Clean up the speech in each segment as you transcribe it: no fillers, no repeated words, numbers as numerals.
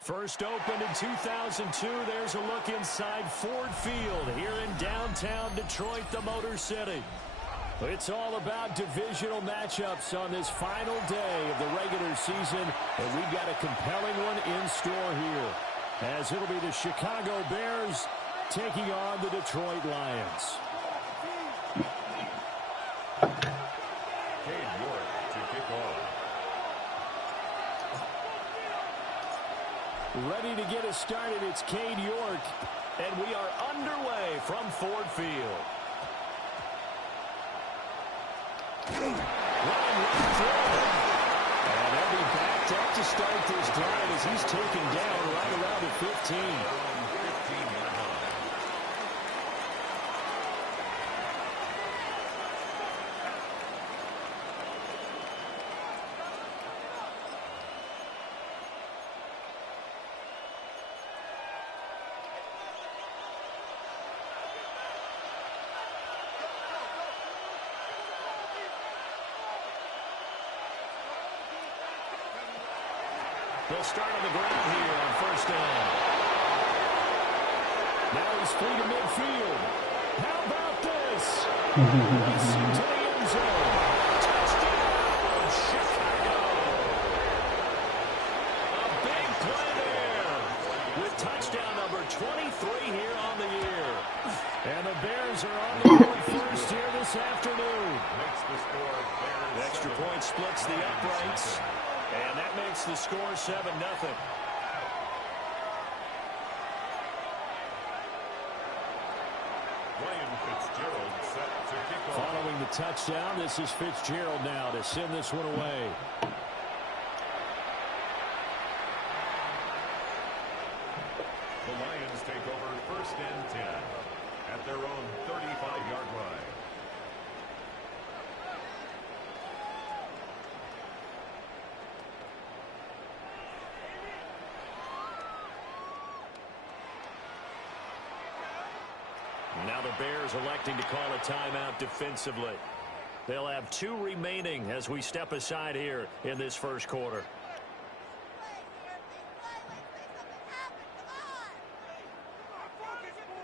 First opened in 2002, there's a look inside Ford Field here in downtown Detroit, the Motor City. It's all about divisional matchups on this final day of the regular season, and we've got a compelling one in store here, as it'll be the Chicago Bears taking on the Detroit Lions. Ready to get us started, it's Cade York, and we are underway from Ford Field. Running right through. And they'll be backed up to start this drive as he's taken down right around the 15. They'll start on the ground here on first down. Now he's free to midfield. How about this? Racing to the end zone. Touchdown, Chicago. A big play there with touchdown number 23 here on the year. And the Bears are on the board first here this afternoon. The extra point splits the uprights. And that makes the score 7-0. Following the touchdown, this is Fitzgerald now to send this one away. The Lions take over first and 10 at their own 35-yard line. Now the Bears electing to call a timeout defensively. They'll have 2 remaining as we step aside here in this first quarter.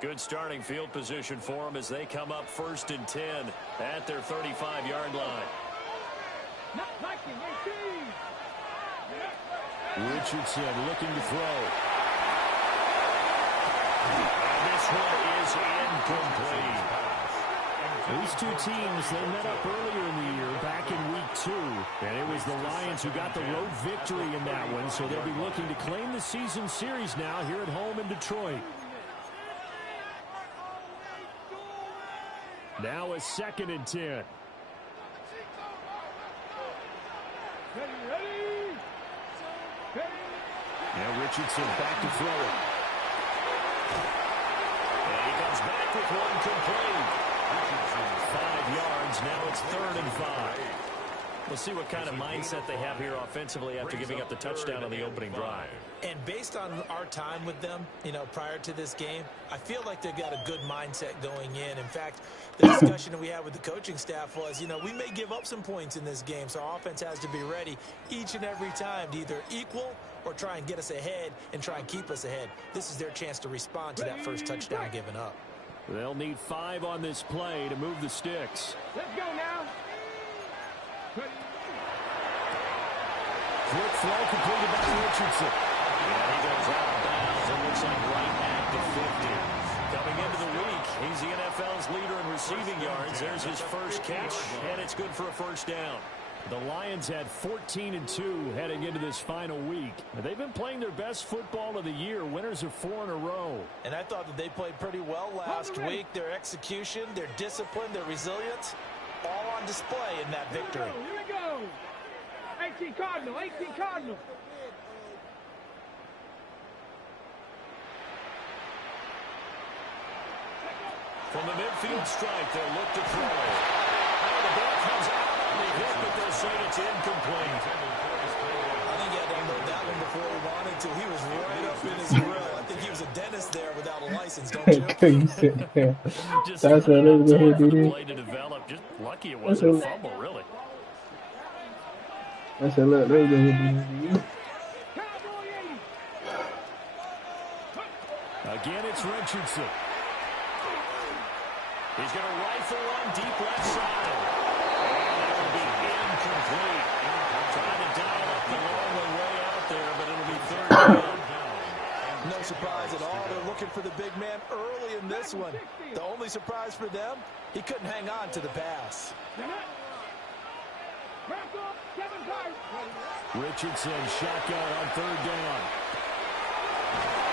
Good starting field position for them as they come up first and 10 at their 35-yard line. Richardson looking to throw. And this one is incomplete. These two teams, they met up earlier in the year, back in week 2. And it was the Lions who got the road victory in that one, so they'll be looking to claim the season series now here at home in Detroit. Now a 2nd and 10. Now Richardson back to throw it. And he comes back with one complete. 5 yards. Now it's 3rd and 5. We'll see what kind of mindset they have here offensively after giving up the touchdown on the opening drive. And based on our time with them, prior to this game, I feel like they've got a good mindset going in. In fact, the discussion that we had with the coaching staff was, we may give up some points in this game, so our offense has to be ready each and every time to either equal or try and get us ahead and try and keep us ahead. This is their chance to respond to that first touchdown given up. They'll need 5 on this play to move the sticks. Let's go now. Quick throw completed by Richardson. And he goes out of bounds. It looks like right at the 50. Coming into the week, he's the NFL's leader in receiving yards. There's his first catch, and it's good for a first down. The Lions had 14-2 heading into this final week. They've been playing their best football of the year. Winners of 4 in a row. And I thought that they played pretty well last week. Their execution, their discipline, their resilience, all on display in that victory. Here we go. 18 Cardinal, 18 Cardinal. From the midfield strike, they'll look to throw. The ball comes out on the hit, but they'll say it's incomplete. I think he had to unload that one before he wanted to. He was right up in his grill. I think he was a dentist there without a license, don't saying, Jim? You said, yeah. Just So I not said, let's enough go ahead time and for do the this. play to develop. Just lucky it I wasn't a said, fumble, really. look, let's go ahead and do this. Cowboy 80. Again, it's Richardson. He's going to rifle one deep left side. And that'll be incomplete. Trying to dial up the long way out there, but it'll be third down. No surprise at all. They're looking for the big man early in this one. The only surprise for them, he couldn't hang on to the pass. Richardson, shotgun on third down.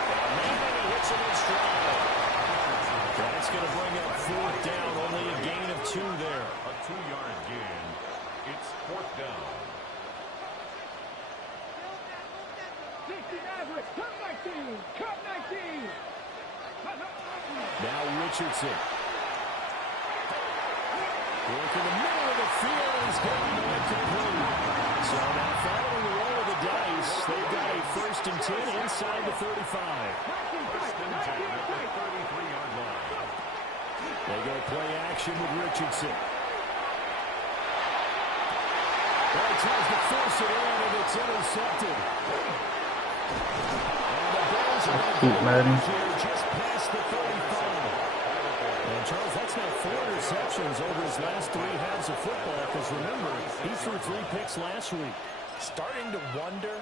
And maybe he hits him in stride. That's going to bring up fourth down. Only a gain of 2 there. A 2-yard gain. It's fourth down. Now Richardson. Work in the middle of the field. He's got no incomplete. So now following the roll of the dice, they've got a 1st and 10 inside the 35. 1st and 10 at the 33-yard line. They go play action with Richardson. Well, he tries to force it in, and it's intercepted. And the Bears are going to Keep Madden. here just past the 35. And Charles, that's now 4 interceptions over his last 3 halves of football, because remember, he threw 3 picks last week. Starting to wonder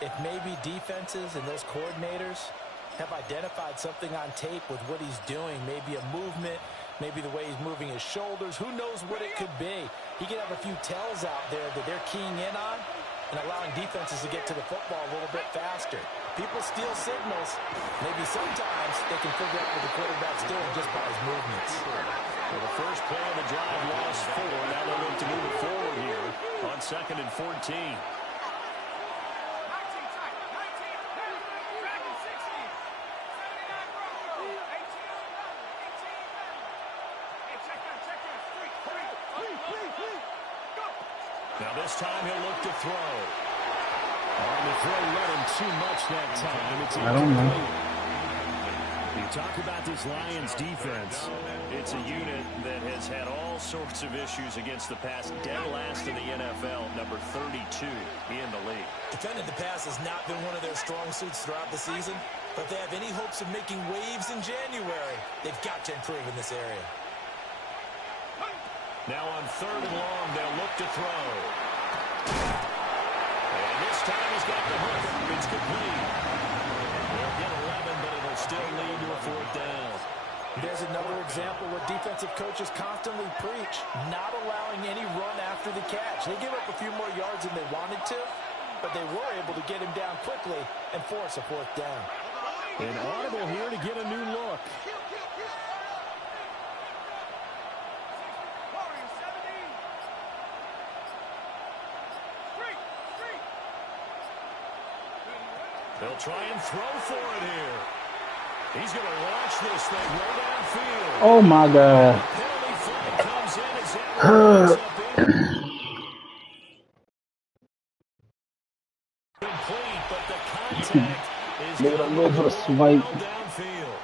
if maybe defenses and those coordinators have identified something on tape with what he's doing. Maybe a movement, maybe the way he's moving his shoulders. Who knows what it could be? He could have a few tells out there that they're keying in on and allowing defenses to get to the football a little bit faster. People steal signals. Maybe sometimes they can figure out what the quarterback's doing just by his movements. Well, the first play of the drive lost 4. Now they look to move it forward here on 2nd and 14. Now this time he'll look to throw. On the throw, let him too much that time. It's I don't know. You talk about this Lions defense. It's a unit that has had all sorts of issues against the pass. Dead last in the NFL, number 32 in the league. Defending the pass has not been one of their strong suits throughout the season, but if they have any hopes of making waves in January, they've got to improve in this area. Now on 3rd and long, they'll look to throw. And this time he's got the hook. It's complete. They'll get 11, but it'll still lead to a 4th down. There's another example where defensive coaches constantly preach, not allowing any run after the catch. They gave up a few more yards than they wanted to, but they were able to get him down quickly and force a 4th down. An audible here to get a new look. They'll try and throw for it here. He's going to launch this thing way downfield. Oh my God. Penalty flag comes in as that up complete, but the contact is Nigga, I'm going for the swipe. downfield.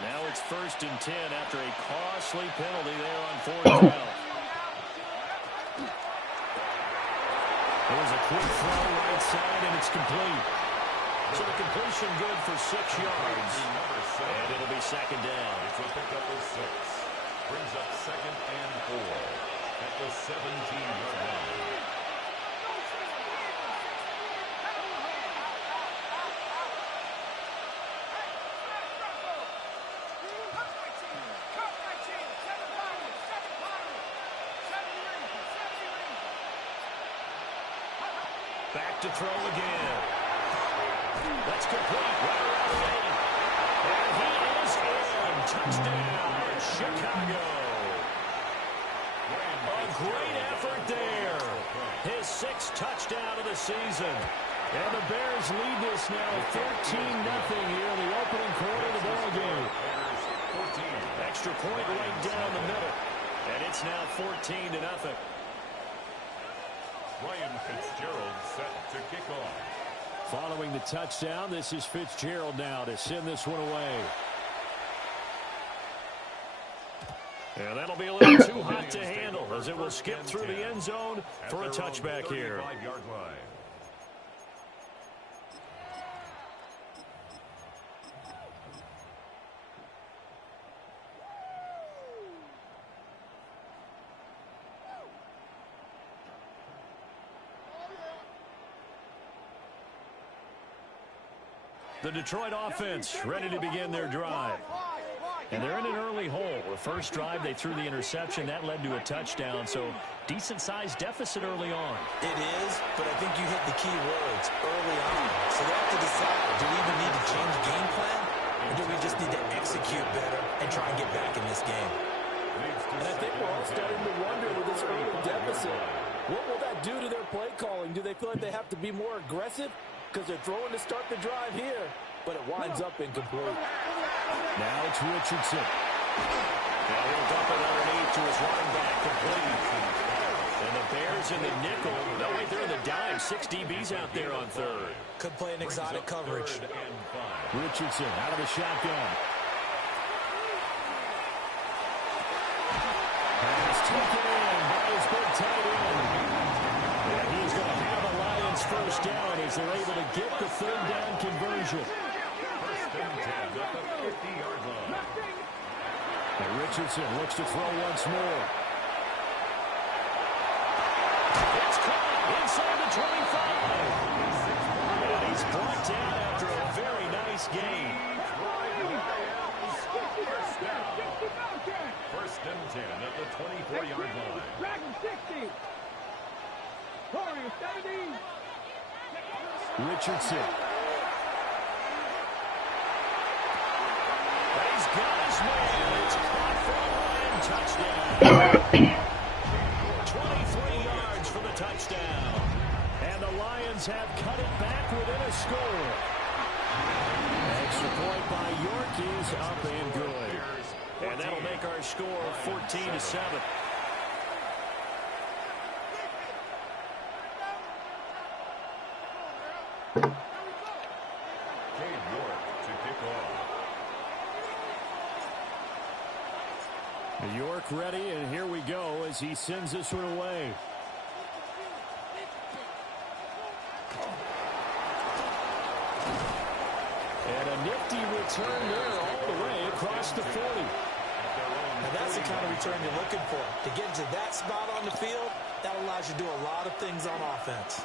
Now it's 1st and 10 after a costly penalty there on 4th down. There's a quick throw right side, and it's complete. So the completion good for 6 yards. And it'll be 2nd down. It's a pickup of 6. Brings up 2nd and 4 at the 17-yard line. Back to throw again. That's complete. Right around the 8. And he is in. Touchdown, Chicago. A great effort there. His 6th touchdown of the season. And the Bears lead this now 13-0 here in the opening quarter of the ballgame. Extra point right down the middle. And it's now 14-0. Ryan Fitzgerald set to kick off. Following the touchdown, this is Fitzgerald now to send this one away. And that'll be a little too hot to handle as it will skip through the end zone for a touchback here. The Detroit offense ready to begin their drive. And they're in an early hole. The first drive, they threw the interception. That led to a touchdown, so decent-sized deficit early on. It is, but I think you hit the key words early on. So they have to decide, do we even need to change game plan, or do we just need to execute better and try and get back in this game? And I think we're all starting to wonder with this early deficit, what will that do to their play calling? Do they feel like they have to be more aggressive? Because they're throwing to start the drive here, but it winds up incomplete. Now it's Richardson. Now he'll dump it underneath to his running back, complete. And the Bears in the nickel. No, wait, they're in the dime. 6 DBs out there on third. Could play an exotic coverage. Richardson out of the shotgun. Pass taken in by his big tight end. And he's going to have a Lions first down as they're able to get the third down conversion. And Richardson looks to throw once more. It's caught inside the 25. And he's brought down after a very nice gain. First and 10 at the 24-yard line. Dragon 60. Warrior 70. Richardson. He's got his man. It's caught for a Lion touchdown. 23 yards for the touchdown. And the Lions have cut it back within a score. Extra point by York is up and good. And that'll make our score 14-7. York ready, and here we go as he sends this one away. And a nifty return there all the way across the 40. Now that's the kind of return you're looking for. To get to that spot on the field, that allows you to do a lot of things on offense.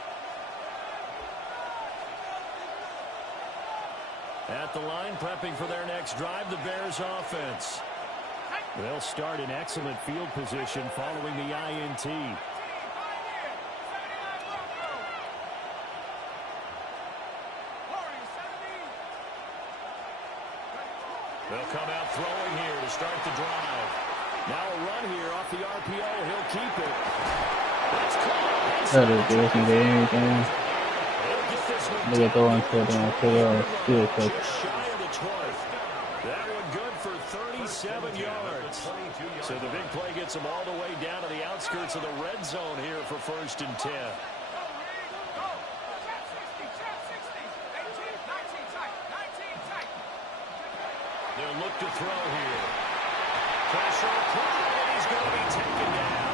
At the line, prepping for their next drive, the Bears offense. They'll start in excellent field position following the INT. They'll come out throwing here to start the drive. Now a run here off the RPO. He'll keep it. That's caught. That is good. Look at the one for the field coach. Just shy of the 12th. That one good for 37 yards. So the big play gets them all the way down to the outskirts of the red zone here for first and 10. They'll look to throw here. Pressure applied, and he's going to be taken down.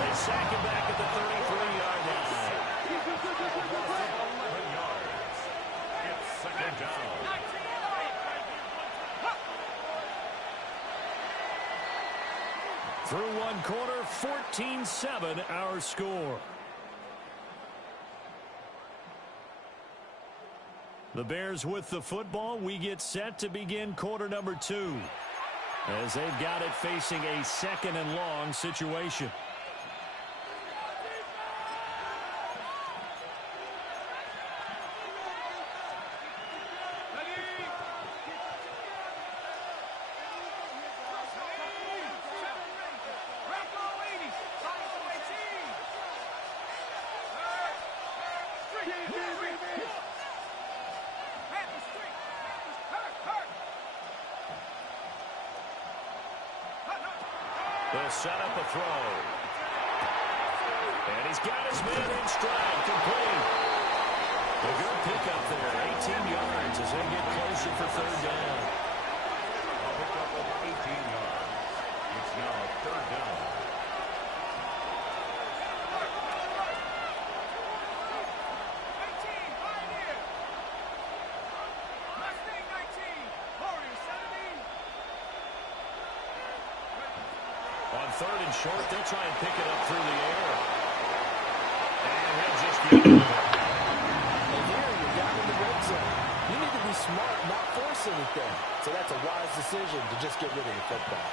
They sack him back at the 33-yard line. 11 yards. It's second down. Through one quarter, 14-7 our score. The Bears with the football. We get set to begin quarter number 2 as they've got it facing a second and long situation. They'll set up a throw. And he's got his man in stride, complete. A good pickup there, 18 yards as they get closer for third down. A pickup of 18 yards. It's now third down. On third and short, they'll try and pick it up through the air. And he'll just get it. And here you're down in the red zone. You need to be smart, not force anything. So that's a wise decision to just get rid of the football.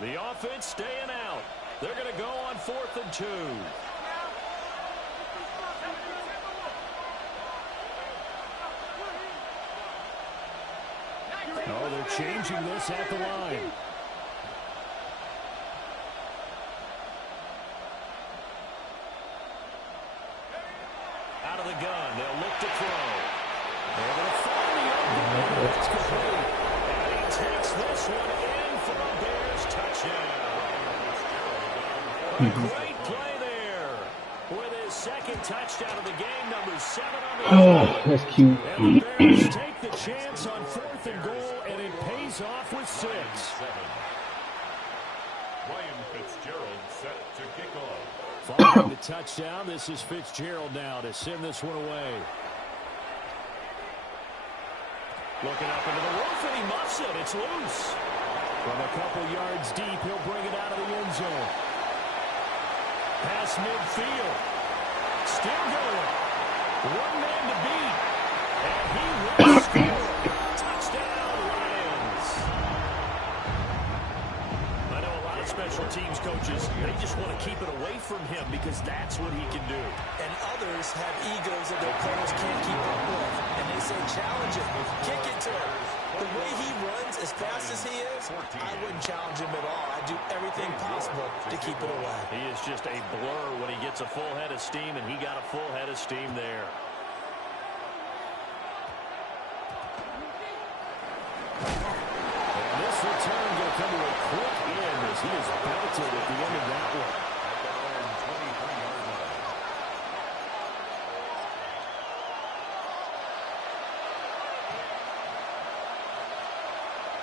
The offense staying out. They're going to go on 4th and 2. Oh, they're changing this at the line. Out of the gun, they'll look to throw. They're going to find the opening. It's complete. And he takes this one in for a Bears touchdown. A great play there. With his second touchdown of the game, number 7 on the Oh, that's cute. And the Bears take the chance on 4th and goal, and it pays off with 6. Ryan Fitzgerald set to kick off. Following the touchdown, this is Fitzgerald now to send this one away. Looking up into the roof, and he muffs it. It's loose. From a couple yards deep, he'll bring it out of the end zone. Pass midfield. Still going. One man to beat. And he will score. Touchdown, Lions. I know a lot of special teams coaches, they just want to keep it away from him because that's what he can do. And others have egos that their players can't keep up with. And they say, challenge him, kick it to him. The way he runs as fast as he is, I wouldn't challenge him at all. I'd do everything possible to keep it away. He is just a blur when he gets a full head of steam, and he got a full head of steam there. And this return going to come to a quick end as he is belted at the end of that one.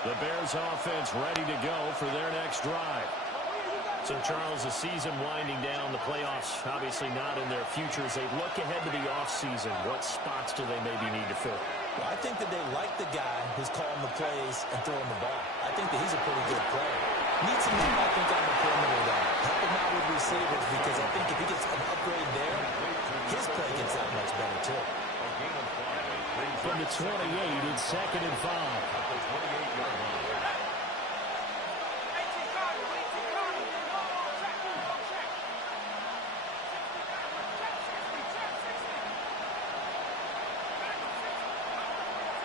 The Bears offense ready to go for their next drive. So, Charles, the season winding down, the playoffs obviously not in their future. As they look ahead to the offseason, what spots do they maybe need to fill? Well, I think that they like the guy who's calling the plays and throwing the ball. I think that he's a pretty good player. Needs some help, I think, on the perimeter, though. Help him out with receivers, because I think if he gets an upgrade there, his play gets that much better, too. From the 28, it's 2nd and 5.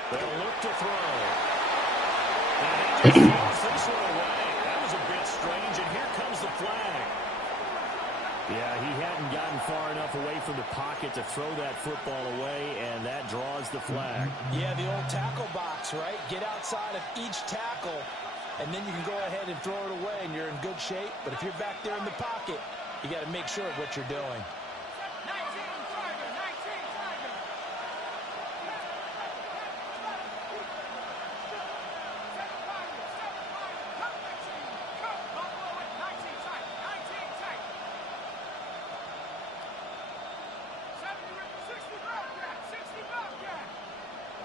They'll look to throw. And he just throws this one away. That was a bit strange, and here comes the flag. Yeah, he hadn't gotten far enough away from the pocket to throw that football away, and that draws the flag. Yeah, the old tackle box, right? Get outside of each tackle, and then you can go ahead and throw it away, and you're in good shape. But if you're back there in the pocket, you got to make sure of what you're doing.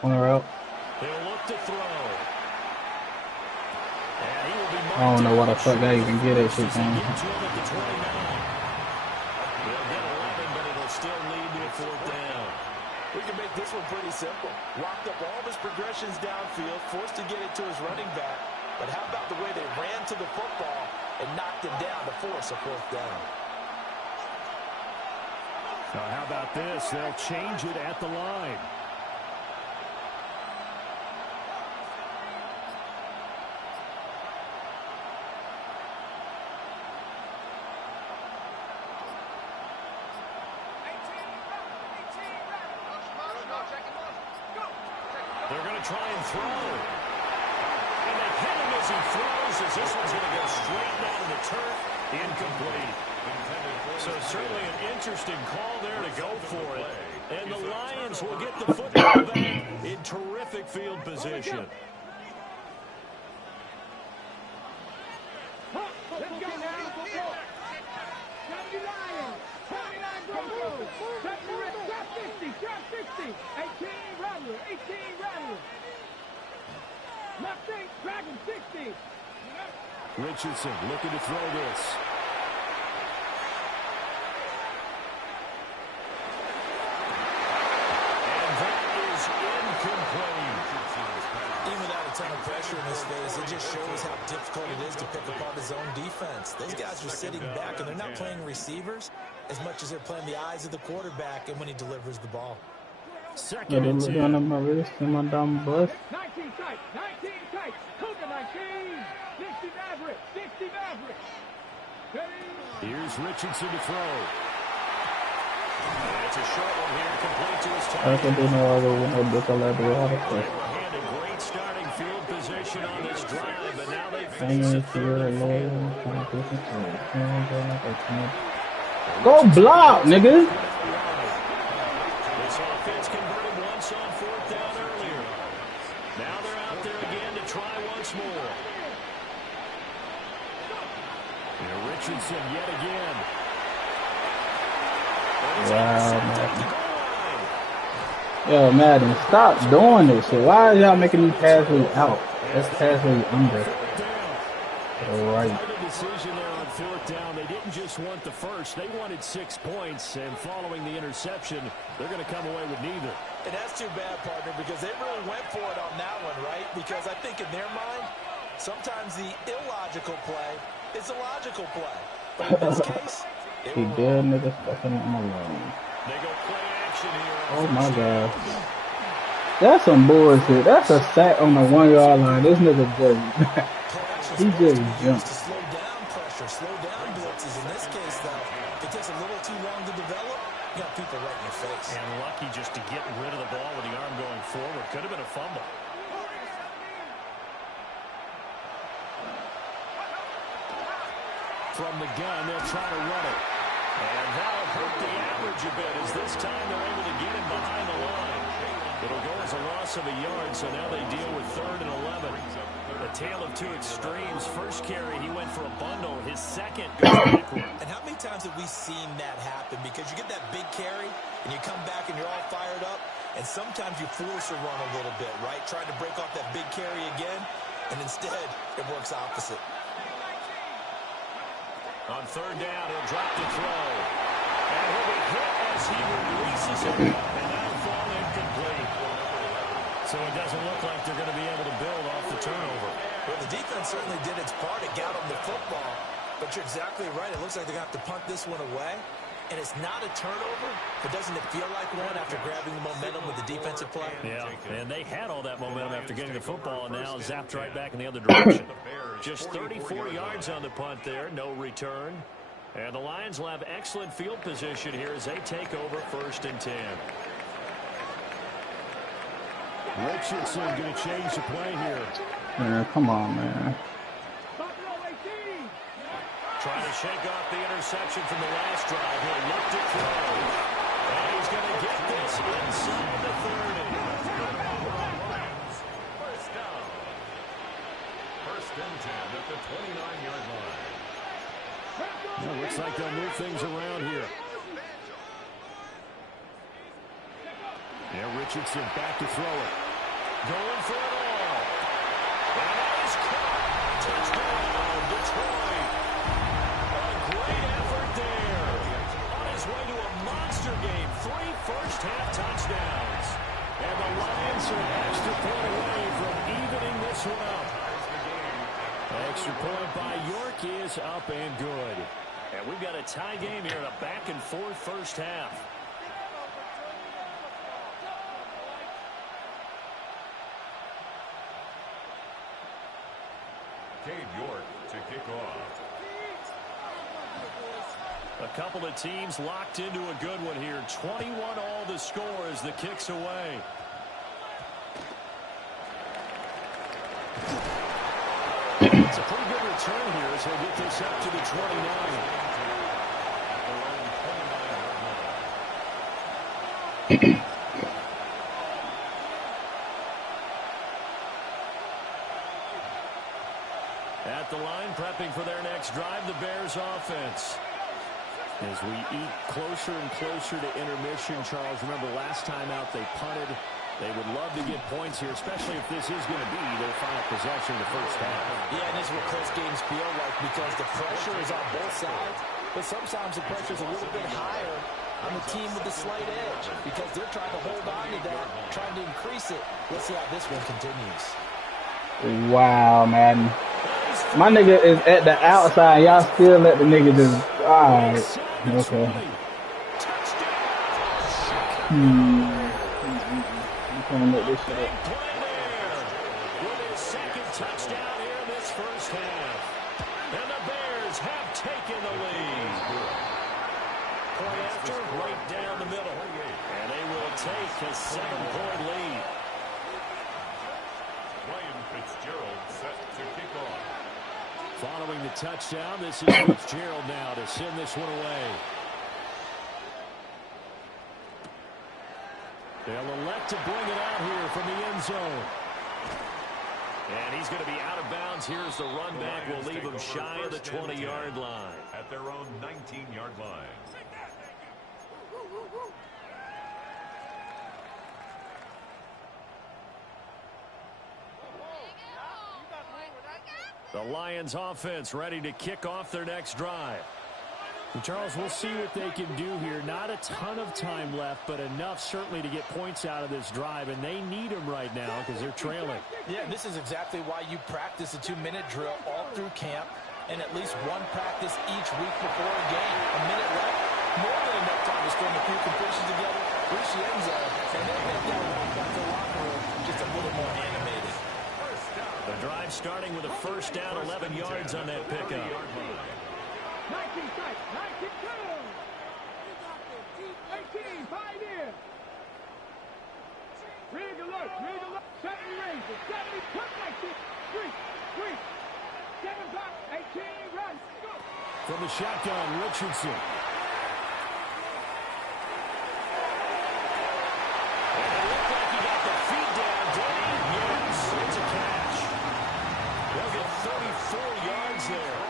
Corner out. They'll look to throw. I don't know why the fuck I even get that shit, man. They'll get 11, but it'll still lead to a 4th down. We can make this one pretty simple. Locked up all of his progressions downfield, forced to get it to his running back. But how about the way they ran to the football and knocked him down to force a 4th down? Now, how about this? They'll change it at the line. They're going to try and throw. And they hit him as he throws, as this one's going to go straight down to the turf. Incomplete. So certainly an interesting call there to go for it. And the Lions will get the football back in terrific field position. Let's go now. County Lions. County Lions Broncos. Drop 50. Drop 60. 18 Rattler. 18 Rattler. Left 8. Dragon 60. Richardson looking to throw this. And that is incomplete. Even without a ton of pressure in his face, it just shows how difficult it is to pick apart his own defense. Those guys are sitting back, and they're not playing receivers as much as they're playing the eyes of the quarterback and when he delivers the ball. Second and 10. 19 tight. 19 tight. Cougar 19. 60 Maverick. 60 Maverick. Here's Richardson to throw. And it's a short one here, complete to his I tight can end. do no other one of this. I let it out. They were handed great starting field position on this drive, but now they face Hanging a to third your and lawyer. field. Go block, nigga. This offense converted once on fourth down earlier. Now they're out there again to try once more. And Richardson yet again. Wow, Madden. Yo, Madden, stop doing this shit. Why are y'all making me pass me out? Let's pass me under. All right. A decision there on fourth down. They didn't just want the first. They wanted 6 points, and following the interception, they're going to come away with neither. And that's too bad, partner, because they really went for it on that one, right? Because I think in their mind, sometimes the illogical play is a logical play. But in this case, He dead nigga fucking him alone. They go play action here. Oh my god. That's some bullshit. That's a sack on the 1 yard line. This nigga just he just jumped. To slow down pressure, slow down blitzes. In this case, though, it takes a little too long to develop. You got people right in your face. And lucky just to get rid of the ball with the arm going forward. Could have been a fumble. From the gun, they'll try to run it. And that'll hurt the average a bit, as this time they're able to get him behind the line. It'll go as a loss of a yard, so now they deal with 3rd and 11. A tale of two extremes. First carry, he went for a bundle. His second goes backward. And how many times have we seen that happen? Because you get that big carry, and you come back and you're all fired up, and sometimes you force a run a little bit, right? Trying to break off that big carry again, and instead it works opposite. On 3rd down, he'll drop the throw. And he'll be hit as he releases it, and that'll fall incomplete. So it doesn't look like they're going to be able to build off the turnover. Well, the defense certainly did its part. It got them the football. But you're exactly right. It looks like they're going to have to punt this one away. And it's not a turnover, but doesn't it feel like one after grabbing the momentum with the defensive play? Yeah, and they had all that momentum after getting the football, and now zapped right back in the other direction. Just 34 yards on the punt there, no return. And the Lions will have excellent field position here as they take over 1st and 10. Richardson going to change the play here. Man, come on, man. Trying to shake off the interception from the last drive. He'll look to throw. And he's going to get this inside the 30. First down. 1st and 10 at the 29-yard line. Well, looks like they'll move things around here. Yeah, Richardson back to throw it. Going for it all. And that is caught. Touchdown, Detroit. A great effort there. On his way to a monster game. 3 first-half touchdowns. And the Lions are an extra point away from evening this one up. Extra point by York is up and good. And we've got a tie game here in a back-and-forth first half. Cade York to kick off. A couple of teams locked into a good one here. 21 all the score as the kick's away. return here as he'll get this up to the 29. At the line, prepping for their next drive, the Bears offense. As we eat closer and closer to intermission, Charles, remember last time out they punted. They would love to get points here, especially if this is going to be their final possession of the first half. Yeah, and this is what close games feel like because the pressure is on both sides, but sometimes the pressure is a little bit higher on the team with the slight edge because they're trying to hold on to that, trying to increase it. Let's see how this one continues. Wow, man. My nigga is at the outside. Y'all still let the nigga just... Alright. Okay. You can't let this shit up. With his second touchdown here in this first half. And the Bears have taken the lead. Point after, right down the middle. And they will take a 7-point lead. Ryan Fitzgerald set to kick off. Following the touchdown, this is Fitzgerald now to send this one away. They'll elect to bring it out here from the end zone. And he's going to be out of bounds. Here's the run back. Will leave him shy of the 20-yard line. At their own 19-yard line. The Lions offense ready to kick off their next drive. And Charles, we'll see what they can do here. Not a ton of time left, but enough certainly to get points out of this drive, and they need them right now because they're trailing. Yeah, this is exactly why you practice a 2-minute drill all through camp and at least one practice each week before a game. A minute left, more than enough time to string a few completions together, reach the end zone, and then head down back to the locker room just a little more animated. The drive starting with a first down, 11 yards on that pickup. 19 strike, 19 two. 18, 5 here. Rig alert, 70 raises, 70, put 19, 3, 7 back, 18, run, go. From the shotgun, Richardson. And it looked like he got the feet down, did he? Yes, it's a catch. They'll get 34 yards there.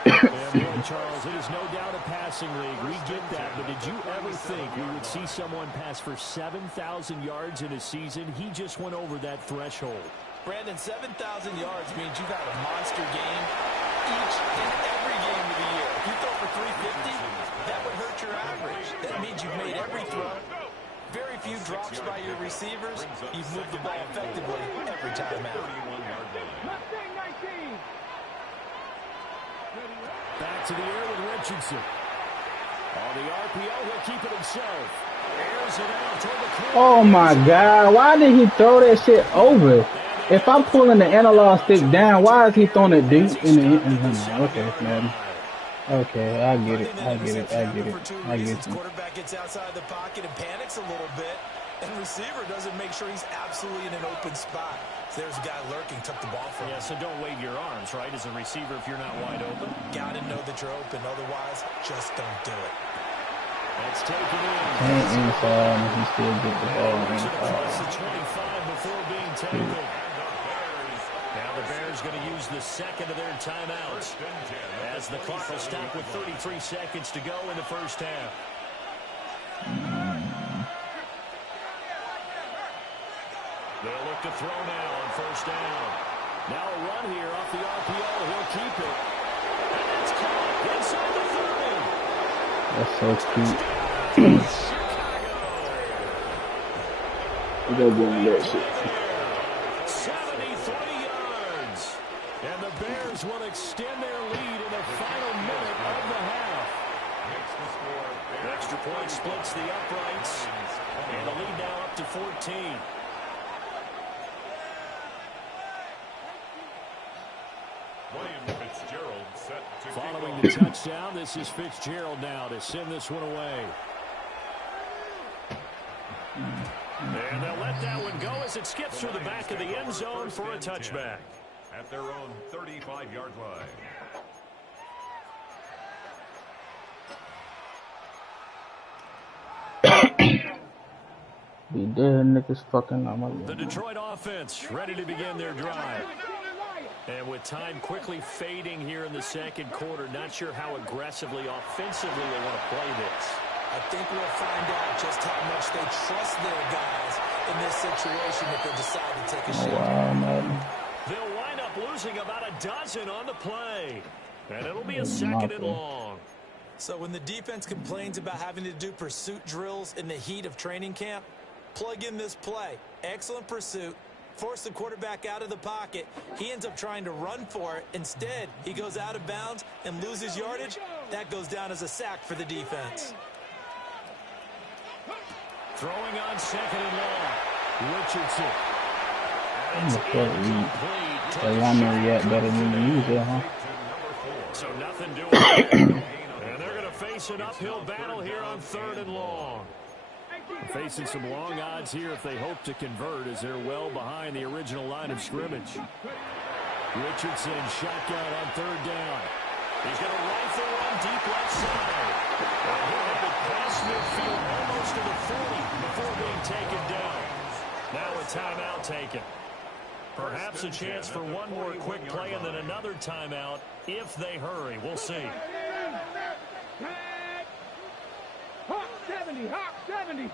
And boy, Charles, it is no doubt a passing league. We get that, but did you ever think we would see someone pass for 7,000 yards in a season? He just went over that threshold. Brandon, 7,000 yards means you've had a monster game each and every game of the year. If you throw for 350, that would hurt your average. That means you've made every throw. Very few drops by your receivers. You've moved the ball effectively every time out. Mustang 19. Back to the air with Richardson. On the RPO, he'll keep it himself. Airs it out toward the corner. Oh my God. Why did he throw that shit over? If I'm pulling the analog stick down, why is he throwing it deep in the... Okay, man. Okay, I get it. I get it. Quarterback gets outside the pocket and panics a little bit, and receiver doesn't make sure he's absolutely in an open spot. So there's a guy lurking, took the ball from him. Yeah, so don't wave your arms, right, as a receiver if you're not wide open. Gotta know that you're open, otherwise, just don't do it. That's taken in. And inside, and he still get the ball Across the inside. 25 before being tackled. Now the Bears going to use the second of their timeouts as the clock will stop with 33 seconds to go in the first half. They'll look to throw now on first down. Now a run here off the RPO. He'll keep it. And that's caught inside the 30. That's so cute. We gotta give him that shit. 73 yards. And the Bears will extend their lead in the final minute of the half. Extra point splits the uprights. And the lead now up to 14. Following the touchdown, this is Fitzgerald now to send this one away. And they'll let that one go as it skips through the back of the end zone for a touchback. at their own 35-yard line. Be dead niggas fucking on my The Detroit offense ready to begin their drive. And with time quickly fading here in the second quarter, not sure how aggressively, offensively they want to play this. I think we'll find out just how much they trust their guys in this situation if they decide to take a shot. Wow, Madden. They'll wind up losing about a dozen on the play. And it'll be a second and long. So when the defense complains about having to do pursuit drills in the heat of training camp, plug in this play. Excellent pursuit. Force the quarterback out of the pocket. He ends up trying to run for it. Instead, he goes out of bounds and loses yardage. That goes down as a sack for the defense. Throwing on second and long. Richardson. I'm the fuck lineman yet better than the usual, huh? So nothing doing. And they're going to face an uphill battle here on third and long. Facing some long odds here if they hope to convert as they're well behind the original line of scrimmage. Richardson shotgun on third down. He's going to rifle one deep left side. And he'll have it past midfield almost to the 40 before being taken down. Now a timeout taken. Perhaps a chance for one more quick play and then another timeout if they hurry. We'll see. Hawk 70, Hawk 70.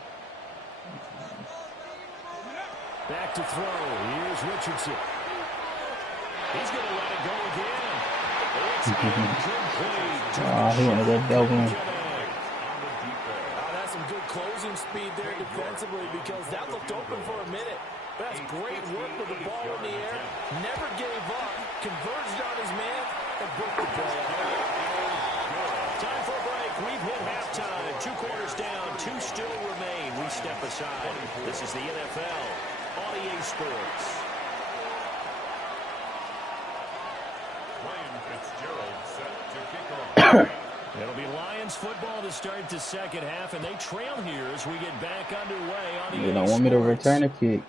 Back to throw. Here's Richardson. He's going to let it go again. It's incomplete. He went to go double. That's some good closing speed there defensively because that looked open for a minute. That's great work with the ball in the air. Never gave up. Converged on his man and broke the play out. Time for a break. We've hit halftime. 2 quarters down. 2 still remain. We step aside. This is the NFL on EA Sports. Ryan Fitzgerald set to kick off. It'll be Lions football to start the second half, and they trail here as we get back underway on EA Sports. You don't want me to return a kick.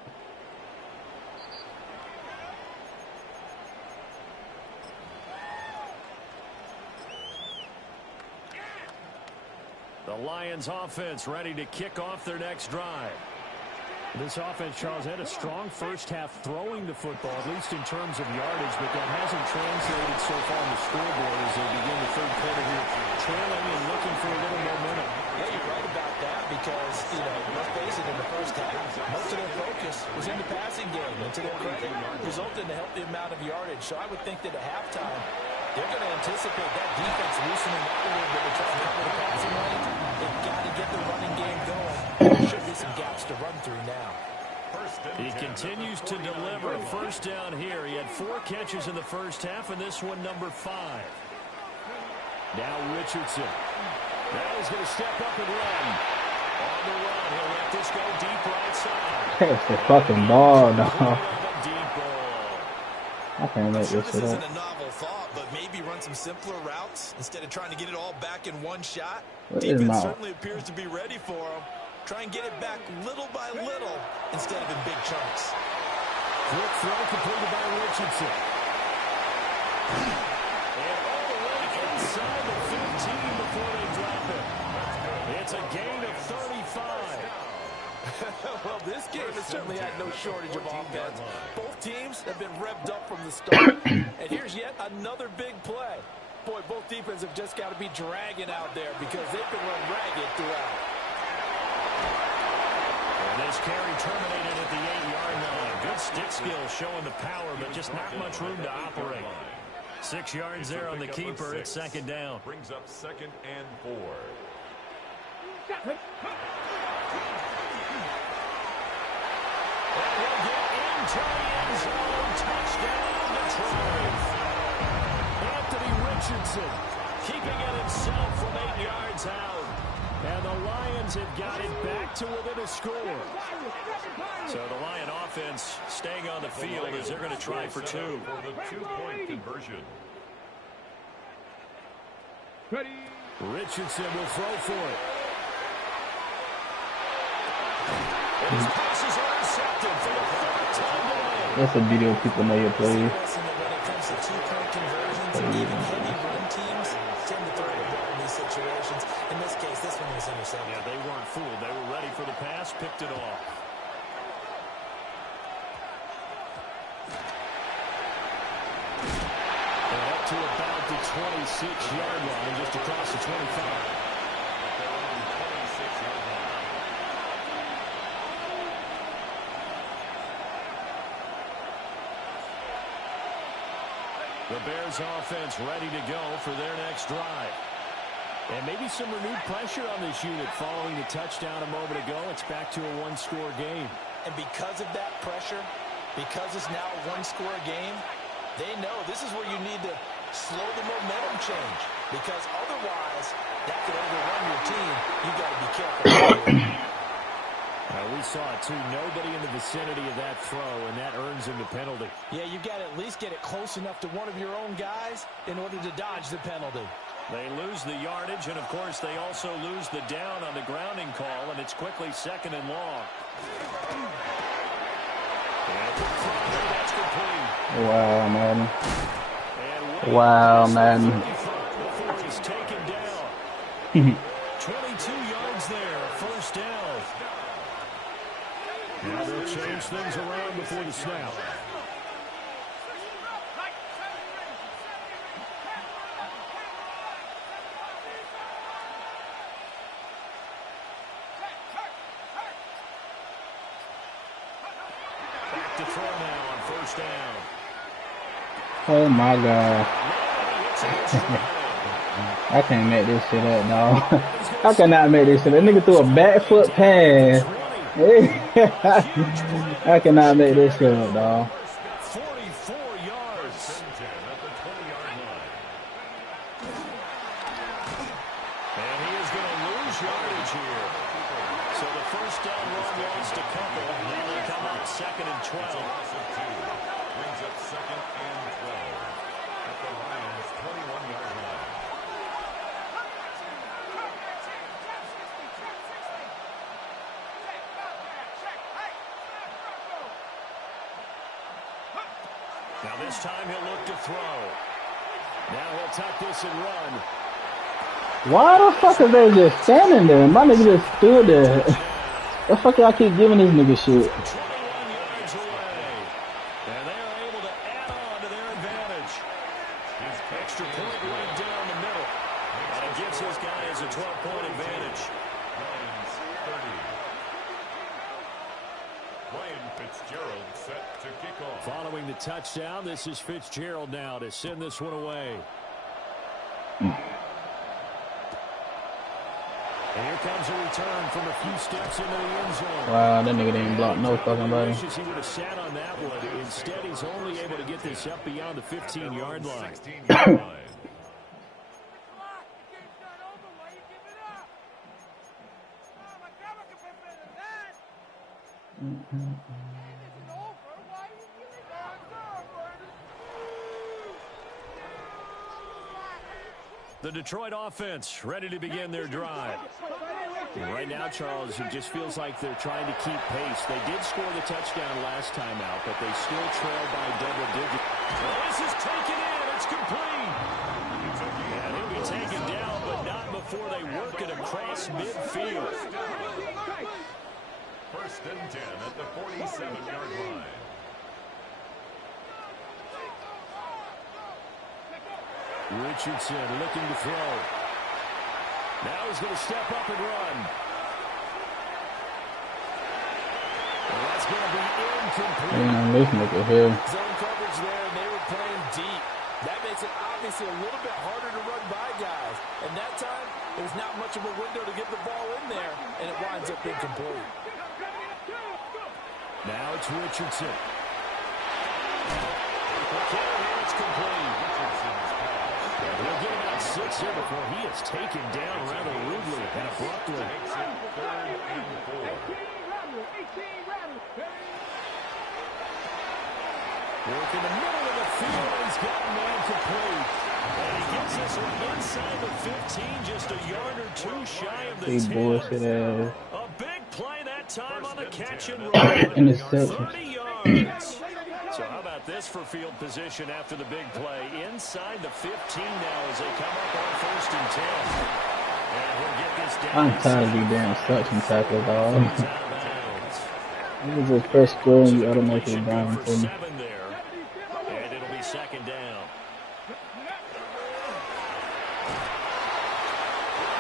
The Lions offense ready to kick off their next drive. This offense, Charles, had a strong first half throwing the football, at least in terms of yardage, but that hasn't translated so far on the scoreboard as they begin the third quarter here, trailing and looking for a little momentum. Yeah, you're right about that because, let's face it, in the first half, most of their focus was in the passing game. And to their credit, resulted in a healthy amount of yardage. So I would think that at halftime, they're going to anticipate that defense loosening up a little bit to try to cover the passing lane. They've got to get the running game going. There should be some gaps to run through now. He continues to deliver. First down here. He had 4 catches in the first half, and this one number 5. Now Richardson. Now he's going to step up and run. On the run, he'll let this go deep right side. That's the fucking ball, dog. Deep ball. I can't make Sure, this this shit isn't up. a novel thought, but maybe run some simpler routes instead of trying to get it all back in one shot. What is Defense my- certainly appears to be ready for him. Try and get it back little by little instead of in big chunks. Quick throw completed by Richardson. And all the way inside the 15 before they drop it. It's a gain of 35. Well, this game has certainly had no shortage of offense. Both teams have been revved up from the start. And here's yet another big play. Boy, both defenses have just got to be dragging out there because they've been run ragged throughout. And this carry terminated at the 8-yard line. Good stick skill showing the power, but just not much room to operate. 6 yards there on the keeper. It's second down. Brings up 2nd and 4. And he'll get into the end zone. Touchdown, Detroit. Anthony Richardson keeping it himself from 8 yards out. And the Lions have got it back to within a score. So the Lion offense staying on the field as they're going to try for 2. For the 2-point conversion. Richardson will throw for it. And his passes are intercepted for the 3rd time today. That's a video people know your plays. Listen to intercepted. Yeah, they weren't fooled. They were ready for the pass, picked it off. And up to about the 26-yard line, just across the 25. The Bears offense ready to go for their next drive. And maybe some renewed pressure on this unit following the touchdown a moment ago. It's back to a one-score game. And because of that pressure, because it's now a one-score game, they know this is where you need to slow the momentum change. Because otherwise, that could overrun your team. You've got to be careful. We saw it, too. Nobody in the vicinity of that throw, and that earns him the penalty. Yeah, you've got to at least get it close enough to one of your own guys in order to dodge the penalty. They lose the yardage, and, of course, they also lose the down on the grounding call, and it's quickly 2nd and long. That's complete. Wow, man. Wow, man. Before he's taken down. 22 yards there, first down. Now they'll change things around before the snap. Back to throw now on first down. Oh my God. I can't make this shit up, dog. I cannot make this shit up. That nigga threw a back foot pass. I cannot make this shit up, dog. 44 yards. And he is going to lose yardage here. So the first down run lost a couple. Now they come out 2nd and 12. Brings up 2nd and 12 at the Lions' 21-yard line. Now this time he'll look to throw. Now he'll tuck this and run. Why the fuck are they just standing there? My nigga just stood there. The fuck y'all keep giving these niggas shit? 21 yards away. And they are able to add on to their advantage. His extra point right down the middle. And it gives his guys a 12-point advantage. Lions 30. Ryan Fitzgerald set to kick off. Following the touchdown, this is Fitzgerald now to send this one away. And here comes a return from a few steps into the end zone. Wow, that nigga didn't block no fucking body. He would have sat on that one. Instead, he's only able to get this up beyond the 15-yard line. 16-yard line. The Detroit offense ready to begin their drive. And right now, Charles, it just feels like they're trying to keep pace. They did score the touchdown last time out, but they still trail by double digits. Well, this is taken in. It's complete. And he'll be taken down, but not before they work it across midfield. 1st and 10 at the 47-yard line. Richardson looking to throw. Now he's going to step up and run. And that's going to be incomplete. Damn, this nigga here. Zone coverage there, and they were playing deep. That makes it obviously a little bit harder to run by guys. And that time, there's not much of a window to get the ball in there, and it winds up incomplete. Now it's Richardson. It's complete. He'll get about 6 here before he is taken down rather rudely and abruptly. Work in the middle of the field. He's got a man complete. And he gets this one inside the 15, just a yard or two shy of the 10. Bullshit ass. A big play that time on the catch and run. 30 yards. So how about this for field position after the big play? Inside the 15 now as they come up on 1st and 10. I'm tired of these damn suction tackles, dog. This is just first score and you automatically down for me. And it'll be second down.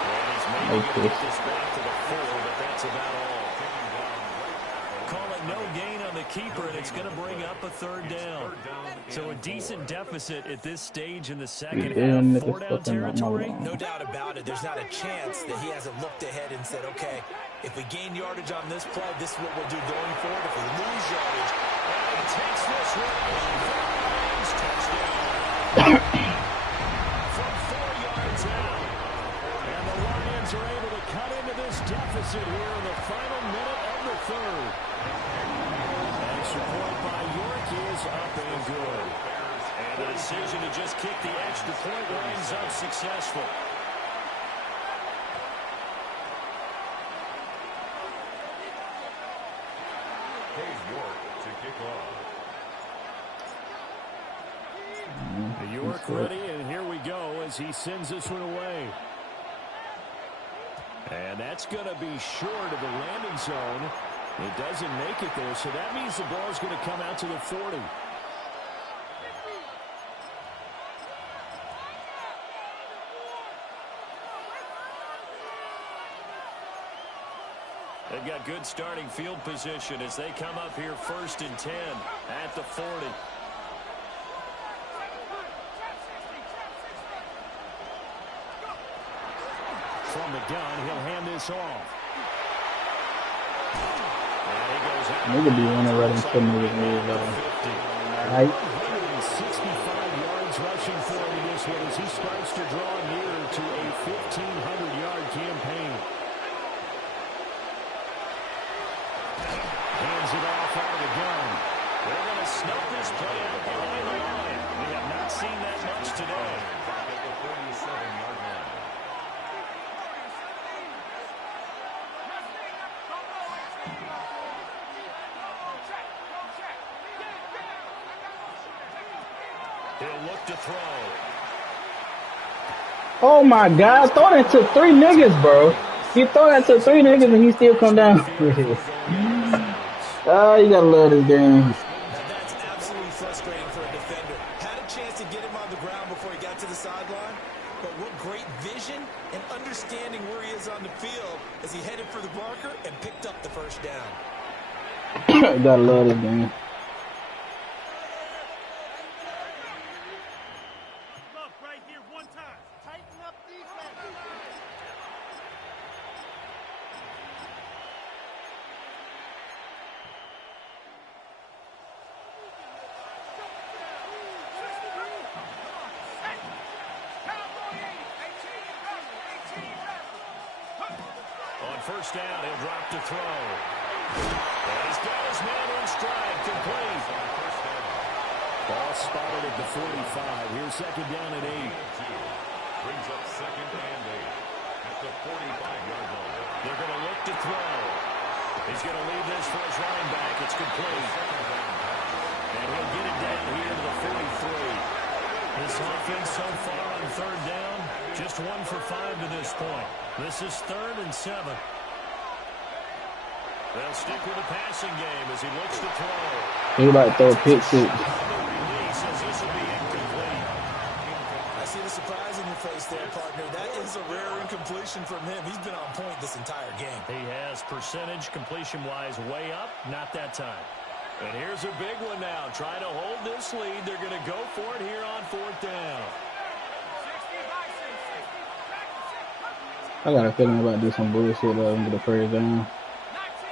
And he's maybe going to get this back to the 4, but that's about all. Call it no gain on the keeper, and it's going to bring up a third down. So a decent deficit at this stage in the second half. 4-down territory. No doubt about it. There's not a chance that he hasn't looked ahead and said, okay, if we gain yardage on this play, this is what we'll do going forward. If we lose yardage, and takes this one away. Touchdown. From 4 yards out. And the Lions are able to cut into this deficit here in the final minute of the third. Extra point by York is up and good. And the decision to just kick the extra point winds up successful. York ready, and here we go as he sends this one away. And that's going to be short of the landing zone. It doesn't make it there, so that means the ball's going to come out to the 40. They've got good starting field position as they come up here 1st and 10 at the 40. From the gun, he'll hand this off. And he goes out. Maybe be one of running for me with me, right? 165 yards rushing for him in this one as he starts to draw near to a 1,500-yard campaign. Hands it off out of the gun. They're going to snuff this play out behind the line. We have not seen that much today. At the 47-yard line. He'll look to throw. Oh my God, throw that to 3 niggas, bro. You throw that to 3 niggas and he still come down. Oh, you gotta love this game. That's absolutely frustrating for a defender. Had a chance to get him on the ground before he got to the sideline, but what great vision and understanding where he is on the field as he headed for the marker and picked up the first down. You gotta love this game. First down, he'll drop to throw. And he's got his man in stride, complete. Ball spotted at the 45. Here's second down at 8. Brings up second and 8 at the 45-yard line. They're going to look to throw. He's going to leave this for his running back. It's complete. And he'll get it down here to the 43. This offense so far on third down, just 1 for 5 to this point. This is 3rd and 7. They'll stick with the passing game as he looks to throw. He about to throw a pick six. I see the surprise in your face there, partner. That is a rare incompletion from him. He's been on point this entire game. He has percentage completion-wise way up, not that time. And here's a big one now. Trying to hold this lead. They're going to go for it here on 4th down. I got a feeling about to do some bullshit under the first down.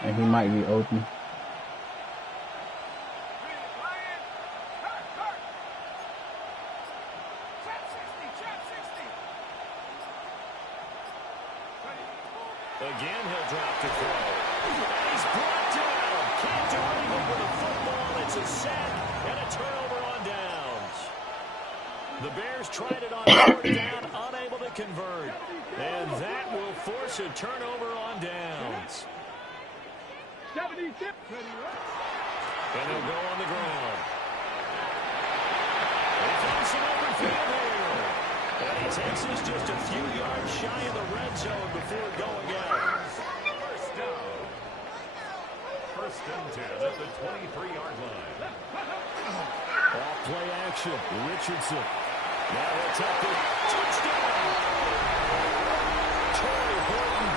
And he might be open. Again, he'll drop to throw. He's brought down. Can't do anything with the football. It's a sack and a turnover on downs. The Bears tried it on 4th down, unable to convert. And that will force a turnover on downs. And he'll go on the ground. They find some open field here. And he takes this just a few yards shy of the red zone before going out. First down. First and 10 at the 23-yard line. Off play action. Richardson. Now it's up to touchdown. Torrey Horton,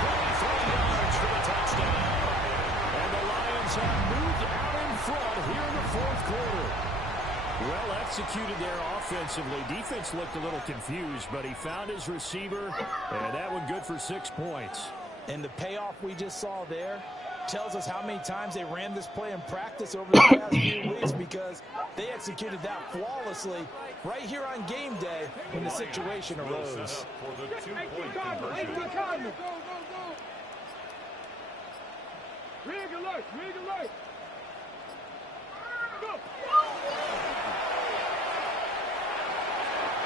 23 yards for the touchdown. And the Lions have moved out in front here in the fourth quarter. Well executed there offensively. Defense looked a little confused, but he found his receiver, and that one good for 6 points. And the payoff we just saw there tells us how many times they ran this play in practice over the past few weeks, because they executed that flawlessly right here on game day when the situation arose. For the 2-point conversion. Rig alert, rig alert. Go.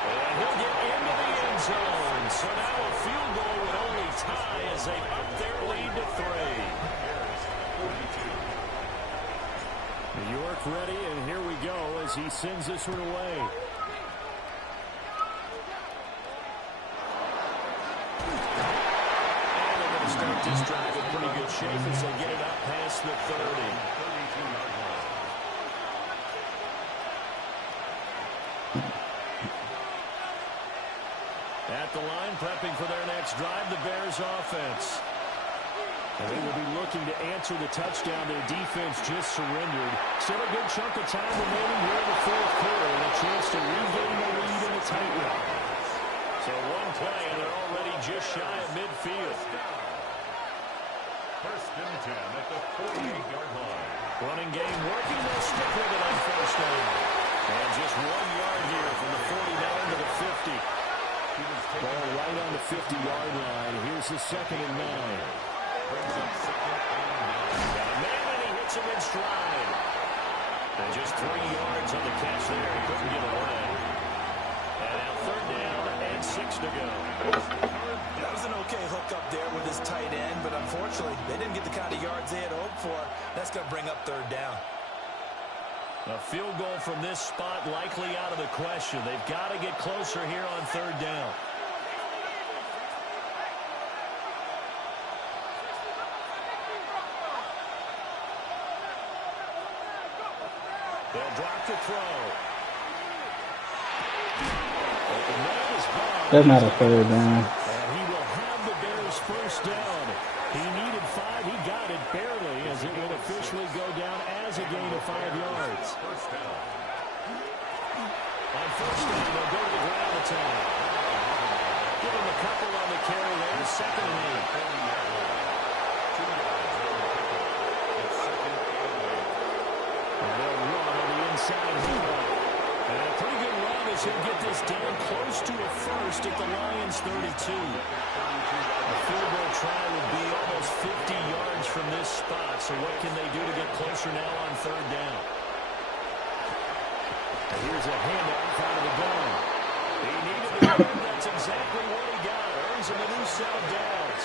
And he'll get into the end zone. So now a field goal would only tie as they up their lead to 3. New York ready, and here we go as he sends this one away. And they're going to start this drive in pretty good shape as they get it up past the 30. 32-yard line. At the line, prepping for their next drive, the Bears offense. And they will be looking to answer the touchdown their defense just surrendered. Still a good chunk of time remaining here in the fourth quarter, and a chance to regain the lead in the tightrope. So one play, and they're already just shy of midfield. First and 10 at the 48-yard line. Running game working, they'll stick with it on first down. And just 1 yard here from the 49 to the 50. Ball right on the 50-yard line. Here's the 2nd and 9. Brings up 2nd and 9. Got a man, and he hits him in stride. And just 3 yards on the catch there. He couldn't get away. And now 3rd down and 6 to go. That was an okay hook up there with his tight end, but unfortunately, they didn't get the kind of yards they had hoped for. That's going to bring up 3rd down. A field goal from this spot likely out of the question. They've got to get closer here on 3rd down. They'll drop the throw. That's not a 3rd down. And he will have the Bears first down. He needed 5. He got it barely, as it will officially go down as a gain of 5 yards. First down. On first down, they'll go to the ground attack. Give him a couple on the carry there. 2nd and 8. And they'll run on the inside here. And a pretty good run as he'll get this down close to a first at the Lions 32. A field goal try would be almost 50 yards from this spot. So what can they do to get closer now on 3rd down? And here's a handoff out of the gun. He needed the yard. That's exactly what he got. Earns him a new set of downs.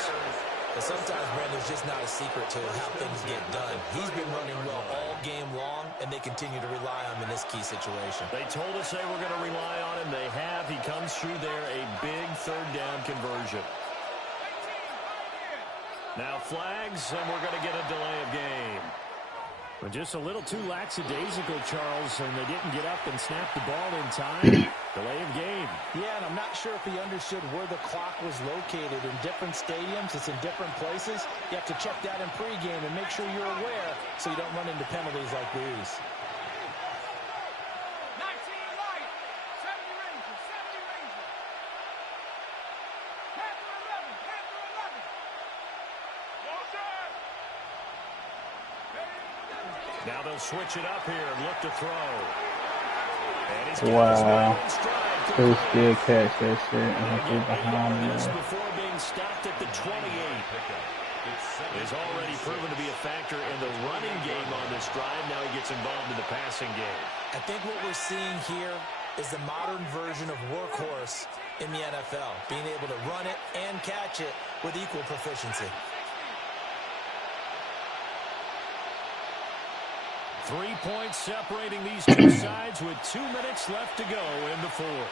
But sometimes, Brandon, it's just not a secret to how things get done. He's been running well all game long, and they continue to rely on him in this key situation. They told us they were going to rely on him. They have. He comes through there, a big 3rd down conversion. Now flags, and we're going to get a delay of game. But just a little too lackadaisical, Charles, and they didn't get up and snap the ball in time. Delay of game. Yeah, and I'm not sure if he understood where the clock was located. In different stadiums, it's in different places. You have to check that in pregame and make sure you're aware so you don't run into penalties like these. 19 Lions, 70 Rangers, 70 Rangers. Panther 11, Panther 11. Go, sir. Now they'll switch it up here and look to throw. And he's Wow. Who's still catch that shit and he behind me. before being stopped at the 28. Is already proven to be a factor in the running game on this drive. Now he gets involved in the passing game. I think what we're seeing here is the modern version of workhorse in the NFL, being able to run it and catch it with equal proficiency. 3 points separating these two sides with 2 minutes left to go in the fourth.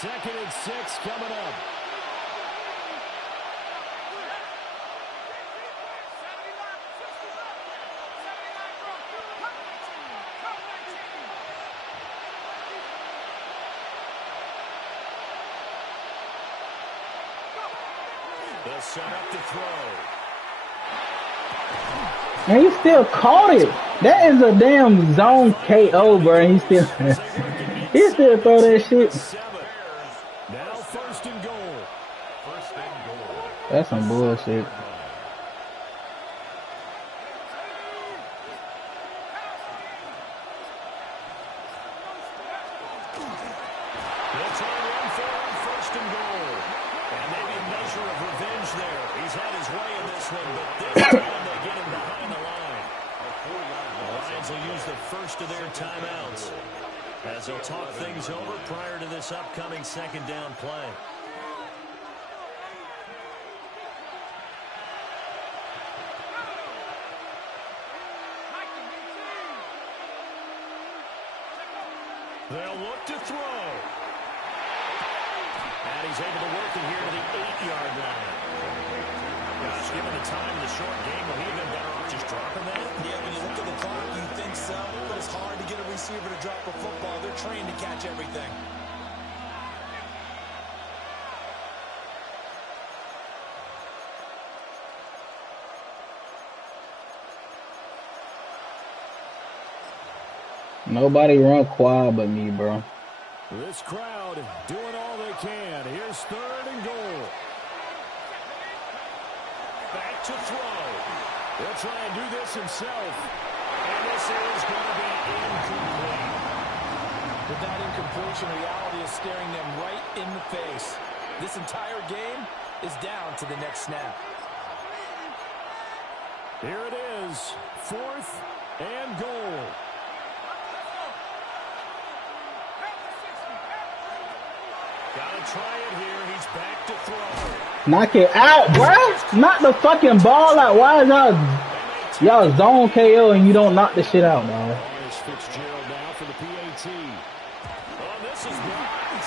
2nd and 6 coming up. They'll set up to throw. And he still caught it. That is a damn zone KO, bro. He still throw that shit. Now 1st and goal. That's some bullshit. They'll try to run for it, 1st and goal. And maybe a measure of revenge there. He's had his way in this one, but this time they get him behind the line. The Lions will use the first of their timeouts as they'll talk things over prior to this upcoming 2nd down play. They'll look to throw. And he's able to work it here to the 8-yard line. Gosh, given the time in the short game, will he have been better off just dropping that? Yeah, when you look at the clock, you think so. But it's hard to get a receiver to drop a football. They're trained to catch everything. Nobody run quad but me, bro. This crowd doing all they can. Here's 3rd and goal. Back to throw. He'll try and do this himself. And this is going to be incomplete. With that incompletion, reality is staring them right in the face. This entire game is down to the next snap. Here it is. 4th and goal. Gotta try it here. He's back to throw. Knock it out, bro. Knock the fucking ball out. Why is y'all zone KO and you don't knock the shit out, man? Here's Fitzgerald now for the PAT. Oh, this is blocked.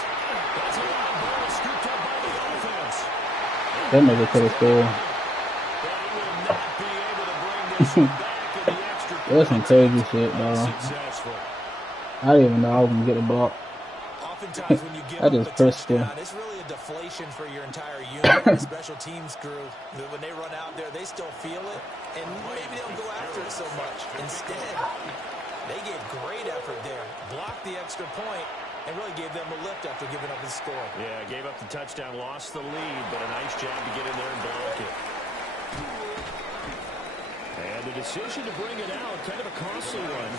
That's a lot of ball scooped up by the offense. That nigga could have scored. But he will not be able to bring this one back in the extra point. That's some crazy shit, bro. Successful. I didn't even know I was gonna get a block. Oftentimes when you give I up a just pressed it. touchdown, it's really a deflation for your entire unit. The special teams crew, when they run out there, they still feel it, and maybe they don't go after it so much. Instead, they gave great effort there, blocked the extra point, and really gave them a lift after giving up the score. Yeah, gave up the touchdown, lost the lead, but a nice job to get in there and block it. And the decision to bring it out, kind of a costly one,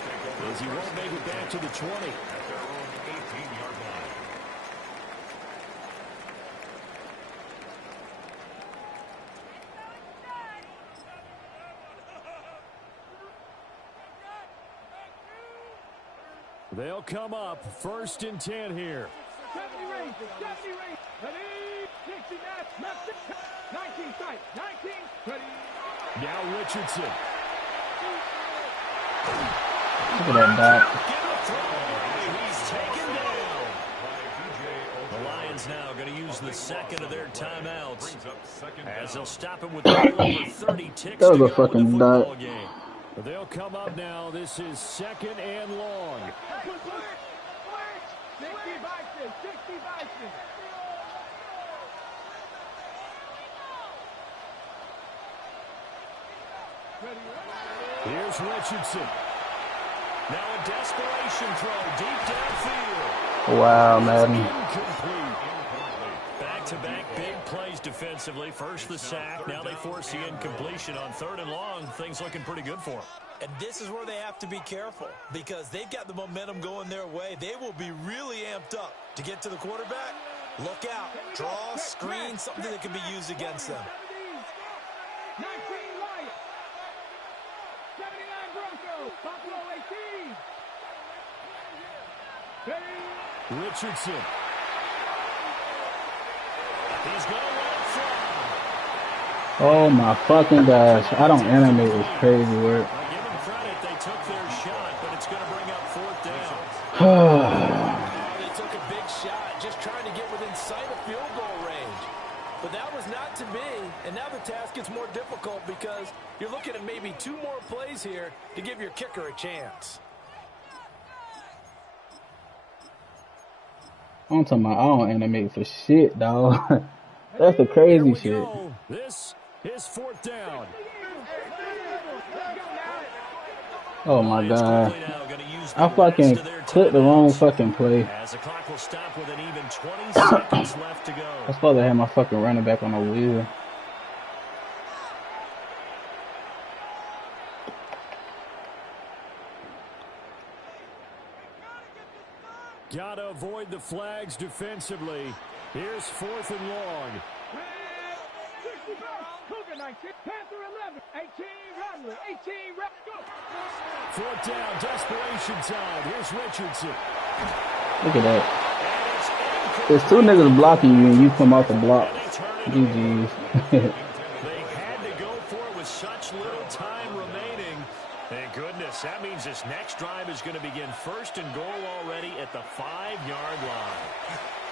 as he won't make it back to the 20. At their own 18-yard line. They'll come up 1st and 10 here. 70 range, 70 range. Ready, 60, 19 sight, 19, ready. Now Richardson. Look at that dot. He's taken down. The Lions now going to use the 2nd of their timeouts as they'll stop him with over 30 ticks That was to a go fucking in the football dot. game. But they'll come up now. This is 2nd and long. 60 Bison, 60 Bison. Here's Richardson. Now a desperation throw deep downfield. Wow, Madden. Incomplete. Back-to-back big plays defensively. First the sack. Now they force the incompletion on 3rd and long. Things looking pretty good for them. And this is where they have to be careful because they've got the momentum going their way. They will be really amped up to get to the quarterback. Look out. Draw, screen, something that can be used against them. 19 Lions. 79 Broncos. Buffalo 18. Ready. Richardson. He's going to let it fly. Oh my fucking gosh. I don't animate this crazy work. I give them credit. They took their shot, but it's going to bring up 4th down. They took a big shot. just trying to get within sight of field goal range. But that was not to be, and now the task gets more difficult because you're looking at maybe 2 more plays here to give your kicker a chance. I'm talking about I don't animate for shit, dog. That's the crazy shit. Go. This is 4th down. Oh my god. I fucking clicked the wrong fucking play. As the clock will stop with an even 20 seconds left to go. I was supposed to have my fucking running back on the wheel. Gotta avoid the flags defensively. Here's 4th and long. 4th down, desperation time. Here's Richardson. Look at that. There's 2 niggas blocking you and you come out the block. GG's. They had to go for it with such little time remaining. Thank goodness. That means this next drive is going to begin 1st and goal already at the 5-yard line.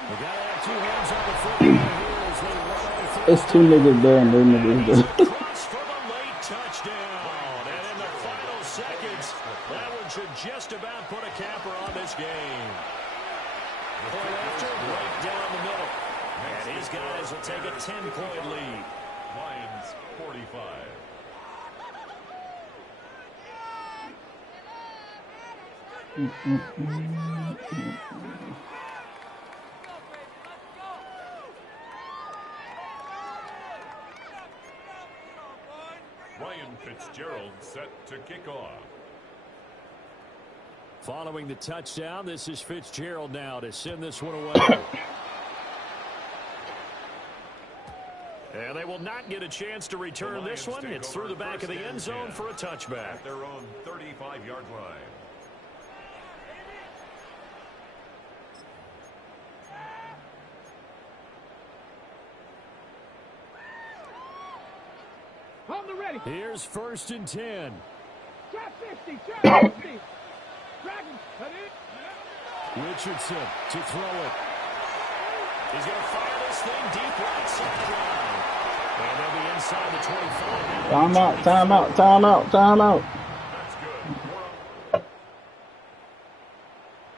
We got to have 2 hands on the football here as they run on. It's 2 niggas there and 3 niggas there. Cross for the late touchdown. And in the final seconds, that one should just about put a capper on this game. Point after, right down the middle. And his guys will take a 10-point lead. Lions 45. Ryan Fitzgerald set to kick off. Following the touchdown, this is Fitzgerald now to send this one away. And they will not get a chance to return this one. It's through the back of the end zone for a touchback. At their own 35-yard line. Hold the ready. Here's 1st and 10. Drop 50. Drop 50. Dragons. Richardson to throw it. He's going to fire this thing deep right sideline. And they'll be inside the 25. Timeout, timeout, timeout, timeout. That's good.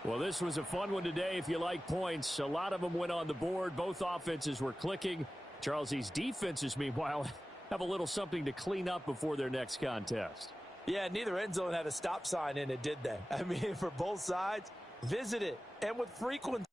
Well, this was a fun one today if you like points. A lot of them went on the board. Both offenses were clicking. Charles, these defenses, meanwhile, have a little something to clean up before their next contest. Yeah, neither end zone had a stop sign in it, did they? I mean, for both sides, visit it. And with frequency.